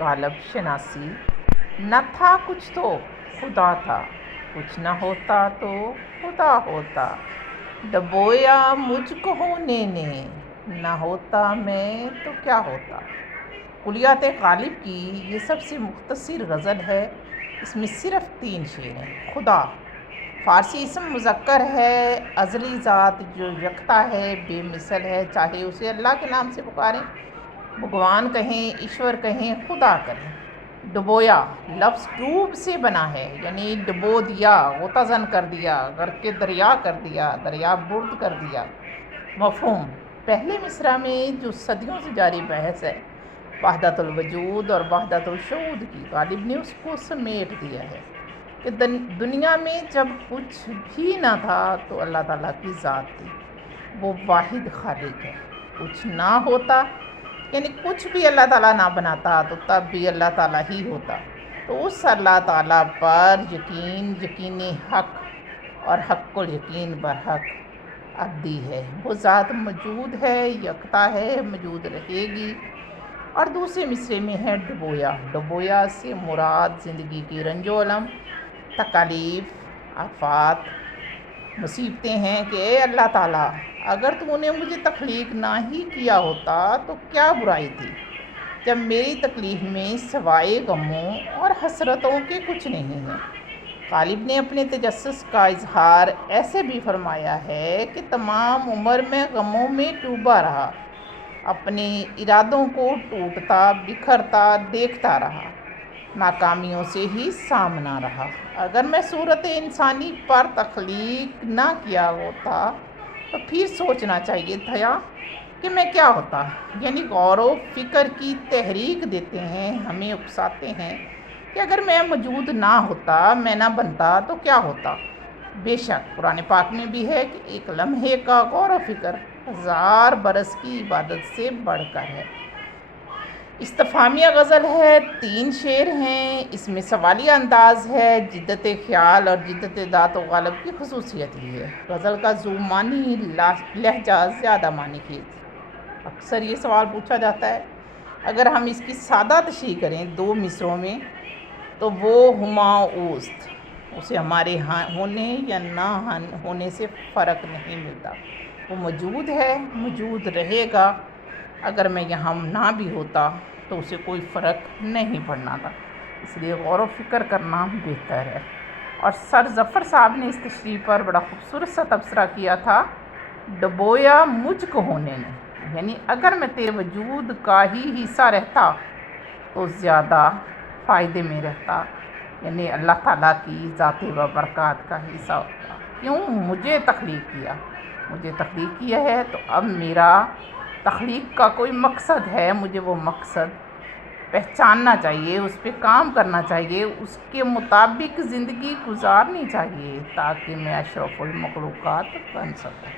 غالب شناسی، نہ تھا کچھ تو خدا تھا، کچھ نہ ہوتا تو خدا ہوتا، ڈبویا مجھ کو ہونے نے، نہ ہوتا میں تو کیا ہوتا۔ کلیات غالب کی یہ سب سے مختصر غزل ہے۔ اس میں صرف 3 شعر ہیں۔ خدا فارسی اسم مذکر ہے، ازلی ذات جو یکتا ہے، بے مثل ہے، چاہے اسے اللہ کے نام سے پکاریں، بھگوان کہیں، ایشور کہیں، خدا کہیں۔ ڈبویا لفظ ڈوب سے بنا ہے، یعنی ڈبو دیا، غوطہ کر دیا، غرق دریا کر دیا، دریا برد کر دیا۔ مفہوم: پہلے مصرع میں جو صدیوں سے جاری بحث ہے وحدت الوجود اور وحدت الشہود کی، غالب نے اس کو سمیٹ دیا ہے کہ دنیا میں جب کچھ بھی نہ تھا تو اللہ تعالیٰ کی ذات تھی، وہ واحد خالق ہے۔ کچھ نہ ہوتا یعنی کچھ بھی اللہ تعالیٰ نہ بناتا تو تب بھی اللہ تعالیٰ ہی ہوتا۔ تو اس اللہ تعالیٰ پر یقین حق اور حق الیقین برحق ابدی ہے۔ وہ ذات موجود ہے، یکتا ہے، موجود رہے گی۔ اور دوسرے مصرعے میں ہے ڈبویا۔ ڈبویا سے مراد زندگی کی رنج و الم، تکالیف، آفات، مصیبتیں ہیں کہ اے اللہ تعالیٰ، اگر تو نے مجھے تخلیق نہ ہی کیا ہوتا تو کیا برائی تھی، جب میری تکلیف میں سوائے غموں اور حسرتوں کے کچھ نہیں ہے۔ غالب نے اپنے تجسس کا اظہار ایسے بھی فرمایا ہے کہ تمام عمر میں غموں میں ڈوبا رہا، اپنے ارادوں کو ٹوٹتا بکھرتا دیکھتا رہا، ناکامیوں سے ہی سامنا رہا۔ اگر میں صورت انسانی پر تخلیق نہ کیا ہوتا تو پھر سوچنا چاہیے تھا کہ میں کیا ہوتا۔ یعنی غور و فکر کی تحریک دیتے ہیں، ہمیں اکساتے ہیں کہ اگر میں موجود نہ ہوتا، میں نہ بنتا تو کیا ہوتا۔ بے شک قرآن پاک میں بھی ہے کہ ایک لمحے کا غور و فکر 1000 برس کی عبادت سے بڑھ کر ہے۔ استفہامیہ غزل ہے، 3 شعر ہیں، اس میں سوالیہ انداز ہے، جدت خیال اور جدت ذات و غالب کی خصوصیت ہی ہے۔ غزل کا ذو معنی لہجہ زیادہ معنی خیز۔ اکثر یہ سوال پوچھا جاتا ہے، اگر ہم اس کی سادہ تشریح کریں 2 مصرعوں میں تو وہ ہما اوست، اسے ہمارے ہونے یا نہ ہونے سے فرق نہیں ملتا۔ وہ موجود ہے، موجود رہے گا، اگر میں یہاں نہ بھی ہوتا تو اسے کوئی فرق نہیں پڑنا تھا، اس لیے غور و فکر کرنا بہتر ہے۔ اور سر ظفر صاحب نے اس تشریح پر بڑا خوبصورت سا تبصرہ کیا تھا، ڈبویا مجھ کو ہونے نے، یعنی اگر میں تیرے وجود کا ہی حصہ رہتا تو زیادہ فائدے میں رہتا، یعنی اللہ تعالیٰ کی ذات و برکات کا حصہ ہوتا۔ کیوں مجھے تخلیق کیا، مجھے تخلیق کیا ہے تو اب میرا تخلیق کا کوئی مقصد ہے، مجھے وہ مقصد پہچاننا چاہیے، اس پہ کام کرنا چاہیے، اس کے مطابق زندگی گزارنی چاہیے تاکہ میں اشرف المخلوقات بن سکوں۔